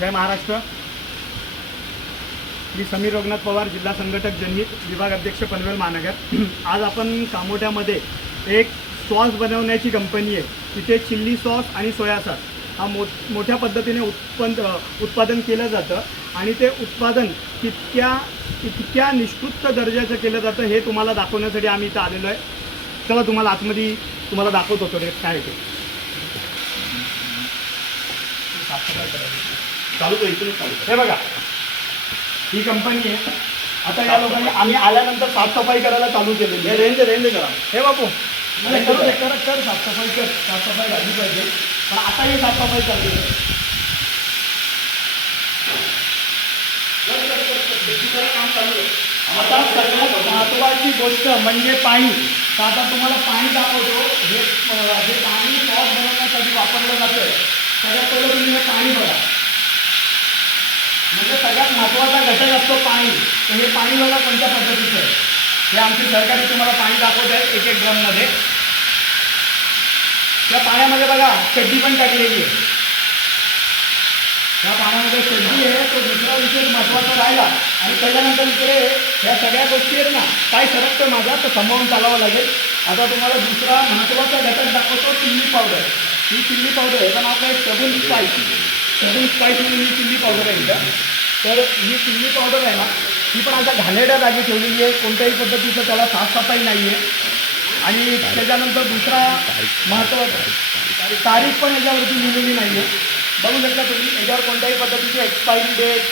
जय महाराष्ट्र. मी समीर रघुनाथ पवार, जिल्हा संघटक जनहित, विभाग अध्यक्ष पनवेल महानगर. आज आपण कामोठ्यामध्ये एक सॉस बनवण्याची कंपनी आहे. तिथे चिल्ली सॉस आणि सोया सॉस हा मोठ्या पद्धतीने उत्पादन केलं जातं आणि ते उत्पादन इतक्या निष्कृत दर्जाचं केलं जातं हे तुम्हाला दाखवण्यासाठी आम्ही इथं आलेलो आहे. चला तुम्हाला आतमध्ये तुम्हाला दाखवत होतो रे काय ते चालू हे बघा, ही कंपनी आहे. आता या लोकांनी आम्ही आल्यानंतर साफसफाई करायला चालू केलेली आहे. रेंज करा हे बापू कर साफसफाई झाली पाहिजे. पण आता ही साफसफाई चालली आहे. काम चालू आहे. आता सगळ्यात महत्त्वाची गोष्ट म्हणजे पाणी. तर आता तुम्हाला पाणी दाखवतो. हे जे पाणी सॉस बनवण्यासाठी वापरलं जातं, सगळ्यात पहिलं तुम्ही हे पाणी बघा. म्हणजे सगळ्यात महत्त्वाचा घटक असतो पाणी. तर हे पाणी बघा कोणत्या पद्धतीचं आहे. हे आमची सरकारी तुम्हाला पाणी दाखवत आहे एक ड्रममध्ये. त्या पाण्यामध्ये बघा चड्डी पण टाकलेली आहे. त्या पाण्यामध्ये चड्डी आहे. तो दुसरा विषय महत्त्वाचा राहिला. आणि त्याच्यानंतर इकडे ह्या सगळ्या गोष्टी आहेत ना, काय सरकतं माझा तर सांभाळून चालावं लागेल. आता तुम्हाला दुसरा महत्त्वाचा घटक दाखवतो, चिल्ली पावडर. ही चिल्ली पावडर आहे. याचं नाव काय, शगुन स्पाइस म्हणून ही चिल्ली पावडर आहे इथं. तर ही चिल्ली पावडर आहे ना, ही पण आता घाणेरड्या जागी ठेवलेली आहे. कोणत्याही पद्धतीचं त्याला साफसफाई नाही आहे. आणि त्याच्यानंतर दुसरा महत्त्वाचा तारीख पण याच्यावरती लिहिलेली नाही आहे. बघू शकता तुम्ही, याच्यावर कोणत्याही पद्धतीची एक्सपायरी डेट